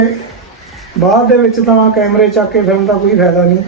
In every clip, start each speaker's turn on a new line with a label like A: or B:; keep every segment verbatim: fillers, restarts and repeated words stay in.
A: ਬਾਅਦ ਦੇ ਵਿੱਚ ਤਾਂ ਕੈਮਰੇ ਚੱਕ ਕੇ ਫਿਲਮ ਦਾ ਕੋਈ ਫਾਇਦਾ ਨਹੀਂ।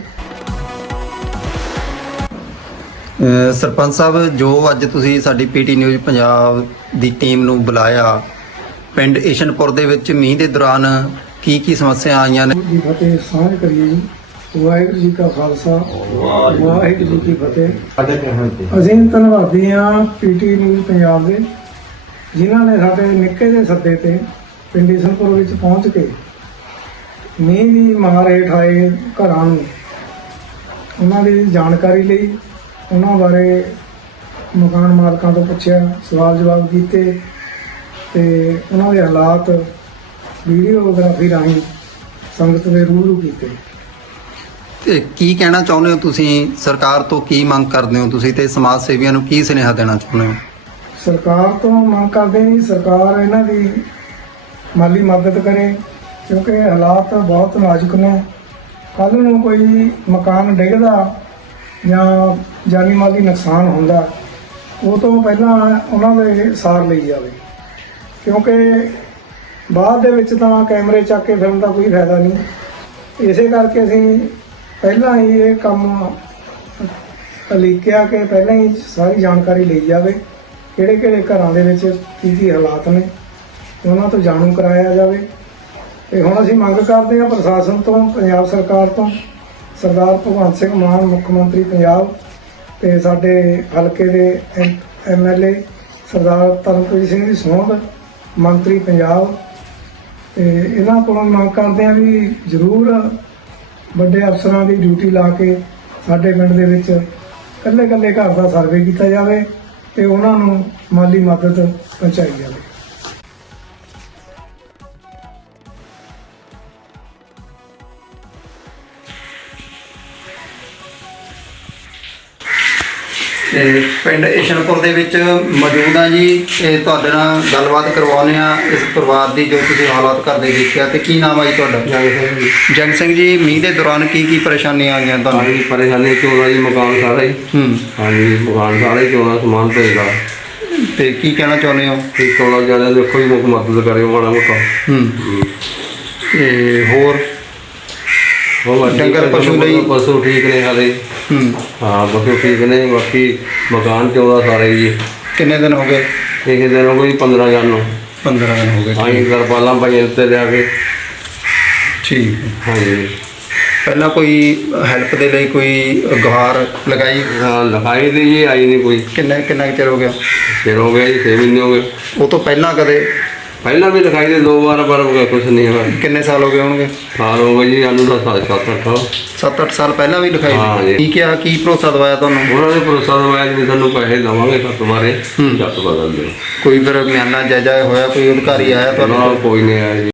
B: ਸਰਪੰਚ ਸਾਹਿਬ, ਜੋ ਅੱਜ ਤੁਸੀਂ ਸਾਡੀ ਪੀਟੀ ਨਿਊਜ਼ ਪੰਜਾਬ ਦੀ ਟੀਮ ਨੂੰ ਬੁਲਾਇਆ, ਪਿੰਡ ਈਸ਼ਨਪੁਰ ਦੇ ਵਿੱਚ ਮੀਂਹ ਦੇ ਦੌਰਾਨ ਕੀ ਕੀ ਸਮੱਸਿਆ ਆਈਆਂ ਨੇ?
A: ਜੀ ਫਤਿਹ ਸਾਂਝ ਕਰੀਏ ਜੀ। ਵਾਹਿਗੁਰੂ ਜੀ ਕਾ ਖਾਲਸਾ, ਵਾਹਿਗੁਰੂ ਜੀ ਕੀ ਫਤਿਹ। ਅਸੀਂ ਧੰਨਵਾਦੀ ਹਾਂ ਪੀਟੀ ਨਿਊਜ਼ ਪੰਜਾਬ ਦੇ, ਜਿਨ੍ਹਾਂ ਨੇ ਸਾਡੇ ਨਿੱਕੇ ਜਿਹੇ ਸੱਦੇ ਤੇ ਪਿੰਡ ਈਸ਼ਨਪੁਰ ਵਿੱਚ ਪਹੁੰਚ ਕੇ ਮੀਂਹ ਦੀ ਮਾਰ ਹੇਠ ਆਏ ਘਰਾਂ ਨੂੰ ਉਹਨਾਂ ਦੀ ਜਾਣਕਾਰੀ ਲਈ, ਉਹਨਾਂ ਬਾਰੇ ਮਕਾਨ ਮਾਲਕਾਂ ਤੋਂ ਪੁੱਛਿਆ, ਸਵਾਲ ਜਵਾਬ ਕੀਤੇ ਤੇ ਉਹਨਾਂ ਦੇ ਹਾਲਾਤ ਵੀਡੀਓਗ੍ਰਾਫੀ ਰਾਹੀਂ ਸੰਗਤ ਦੇ ਰੂਬਰੂ ਕੀਤੇ।
B: ਤੇ ਕੀ ਕਹਿਣਾ ਚਾਹੁੰਦੇ ਹੋ ਤੁਸੀਂ? ਸਰਕਾਰ ਤੋਂ ਕੀ ਮੰਗ ਕਰਦੇ ਹੋ ਤੁਸੀਂ, ਤੇ ਸਮਾਜ ਸੇਵੀਆਂ ਨੂੰ ਕੀ ਸੁਨੇਹਾ ਦੇਣਾ ਚਾਹੁੰਦੇ ਹੋ?
A: ਸਰਕਾਰ ਤੋਂ ਮੰਗ ਕਰਦੇ ਹਾਂ ਜੀ, ਸਰਕਾਰ ਇਹਨਾਂ ਦੀ ਮਾਲੀ ਮਦਦ ਕਰੇ, ਕਿਉਂਕਿ ਹਾਲਾਤ ਬਹੁਤ ਨਾਜ਼ੁਕ ਨੇ। ਕੱਲ੍ਹ ਨੂੰ ਕੋਈ ਮਕਾਨ ਡਿੱਗਦਾ ਜਾਂ ਜਾਨੀ ਮਾਲੀ ਨੁਕਸਾਨ ਹੁੰਦਾ, ਉਹ ਤੋਂ ਪਹਿਲਾਂ ਉਹਨਾਂ ਦੇ ਸਾਰ ਲਈ ਜਾਵੇ, ਕਿਉਂਕਿ ਬਾਅਦ ਦੇ ਵਿੱਚ ਤਾਂ ਕੈਮਰੇ ਚੱਕ ਕੇ ਫਿਲਮ ਦਾ ਕੋਈ ਫਾਇਦਾ ਨਹੀਂ। ਇਸੇ ਕਰਕੇ ਅਸੀਂ ਪਹਿਲਾਂ ਹੀ ਇਹ ਕੰਮ ਲਿਖਿਆ ਕਿ ਪਹਿਲਾਂ ਹੀ ਸਾਰੀ ਜਾਣਕਾਰੀ ਲਈ ਜਾਵੇ, ਕਿਹੜੇ ਕਿਹੜੇ ਘਰਾਂ ਦੇ ਵਿੱਚ ਕੀ ਕੀ ਹਾਲਾਤ ਨੇ, ਉਹਨਾਂ ਤੋਂ ਜਾਣੂ ਕਰਾਇਆ ਜਾਵੇ। ਤੇ ਹੁਣ ਅਸੀਂ ਮੰਗ ਕਰਦੇ ਹਾਂ ਪ੍ਰਸ਼ਾਸਨ ਤੋਂ, ਪੰਜਾਬ ਸਰਕਾਰ ਤੋਂ, ਸਰਦਾਰ ਭਗਵੰਤ ਸਿੰਘ ਮਾਨ ਮੁੱਖ ਮੰਤਰੀ ਪੰਜਾਬ ਤੇ ਸਾਡੇ ਹਲਕੇ ਦੇ M L A Sardar Taranpreet Singh ਦੀ ਸਹੁੰ ਮੰਤਰੀ ਪੰਜਾਬ, ਤੇ ਇਹਨਾਂ ਕੋਲੋਂ ਮੰਗ ਕਰਦੇ ਹਾਂ ਵੀ ਜ਼ਰੂਰ ਵੱਡੇ ਅਫਸਰਾਂ ਦੀ ਡਿਊਟੀ ਲਾ ਕੇ ਸਾਡੇ ਪਿੰਡ ਦੇ ਵਿੱਚ ਇਕੱਲੇ ਇਕੱਲੇ ਘਰ ਦਾ ਸਰਵੇ ਕੀਤਾ ਜਾਵੇ ਤੇ ਉਹਨਾਂ ਨੂੰ ਮਾਲੀ ਮਦਦ ਪਹੁੰਚਾਈ ਜਾਵੇ।
B: ਤੇ ਪਿੰਡ ਈਸ਼ਨਪੁਰ ਦੇ ਵਿੱਚ ਮੌਜੂਦ ਆ ਜੀ, ਤੇ ਤੁਹਾਡੇ ਨਾਲ ਗੱਲਬਾਤ ਕਰਵਾਉਂਦੇ ਆ ਇਸ ਪਰਿਵਾਰ ਦੀ, ਜੋ ਤੁਸੀਂ ਹਾਲਾਤ ਘਰ ਦੇ ਦੇਖਿਆ। ਤੇ ਕੀ ਨਾਮ ਆ ਜੀ ਤੁਹਾਡਾ?
C: ਜੰਗ ਸਿੰਘ ਜੀ।
B: ਜੰਗ ਸਿੰਘ ਜੀ, ਮੀਂਹ ਦੇ ਦੌਰਾਨ ਕੀ ਕੀ ਪਰੇਸ਼ਾਨੀਆਂ ਆਈਆਂ ਤੁਹਾਨੂੰ?
C: ਹਾਂਜੀ, ਪਰੇਸ਼ਾਨੀ ਚੋਣਾ ਜੀ, ਮਕਾਨ ਸਾਰਾ ਹੀ।
B: ਹੂੰ
C: ਹਾਂਜੀ, ਮਕਾਨ ਸਾਰਾ ਹੀ ਚੋਣਾ, ਸਮਾਨ ਭੇਜਦਾ।
B: ਤੇ ਕੀ ਕਹਿਣਾ ਚਾਹੁੰਦੇ ਹੋ?
C: ਤੇ ਚੋਣਾ ਜਿਆਦਾ ਦੇਖੋ ਜੀ, ਮੁੱਖ ਮਦਦ ਕਰਿਓ ਮਾੜਾ ਮੋਟਾ।
B: ਹੂੰ ਤੇ ਹੋਰ
C: ਹੋਰ
B: ਡੰਗਰ ਪਸ਼ੂ ਲਈ?
C: ਪਸ਼ੂ ਠੀਕ ਨੇ ਹਾਲੇ।
B: ਹੂੰ
C: ਹਾਂ, ਪਸ਼ੂ ਠੀਕ ਨੇ। ਬਾਕੀ ਮਕਾਨ ਚੋਣਾ ਸਾਰੇ ਜੀ।
B: ਕਿੰਨੇ ਦਿਨ ਹੋ ਗਏ?
C: ਇੱਕ ਦਿਨ ਹੋ ਗਏ ਜੀ, ਪੰਦਰਾਂ ਹਜ਼ਾਰ ਨੂੰ।
B: ਪੰਦਰਾਂ ਦਿਨ ਹੋ ਗਏ।
C: ਹਾਂਜੀ, ਤਰਪਾਲਾਂ ਪਾਈਆਂ ਉੱਤੇ ਲਿਆ ਕੇ।
B: ਠੀਕ ਹੈ।
C: ਹਾਂਜੀ,
B: ਪਹਿਲਾਂ ਕੋਈ ਹੈਲਪ ਦੇ ਲਈ ਕੋਈ ਗੁਹਾਰ ਲਗਾਈ?
C: ਹਾਂ ਲਿਖਾਈ ਦੀ ਜੀ, ਆਈ ਨਹੀਂ ਕੋਈ।
B: ਕਿੰਨਾ ਕਿੰਨਾ ਕੁ ਚਿਰ ਹੋ ਗਿਆ?
C: ਚਿਰ ਹੋ ਗਿਆ ਜੀ, ਛੇ ਮਹੀਨੇ ਹੋ ਗਏ।
B: ਉਹ ਤੋਂ ਪਹਿਲਾਂ ਕਦੇ?
C: ਪਹਿਲਾਂ ਵੀ ਲਿਖਾਈ ਦੇ ਦੋ ਵਾਰ, ਪਰ ਕੁਛ ਨਹੀਂ ਹੋਇਆ।
B: ਕਿੰਨੇ ਸਾਲ ਹੋ ਗਏ ਹੋਣਗੇ?
C: ਸਾਲ ਹੋ ਗਏ ਜੀ, ਸਾਨੂੰ ਤਾਂ ਸੱਤ ਸੱਤ ਅੱਠ
B: ਸੱਤ ਅੱਠ ਸਾਲ ਪਹਿਲਾਂ ਵੀ ਲਿਖਾਈ
C: ਹਾਂ
B: ਸੀ।
C: ਜੀ।
B: ਕੀ ਕਿਹਾ, ਕੀ ਭਰੋਸਾ ਦਵਾਇਆ ਤੁਹਾਨੂੰ?
C: ਉਹਨਾਂ ਨੇ ਭਰੋਸਾ ਦਵਾਇਆ ਕਿ ਤੁਹਾਨੂੰ ਪੈਸੇ ਦੇਵਾਂਗੇ ਛੱਤ ਬਾਰੇ, ਛੱਤ ਬਦਲ ਦਿਓ।
B: ਕੋਈ ਫਿਰ ਮਿਆਨਾ ਜਾਇਜ਼ਾ ਹੋਇਆ, ਕੋਈ ਅਧਿਕਾਰੀ ਆਇਆ ਤੁਹਾਨੂੰ?
C: ਨਾ, ਕੋਈ ਨਹੀਂ ਆਇਆ ਜੀ।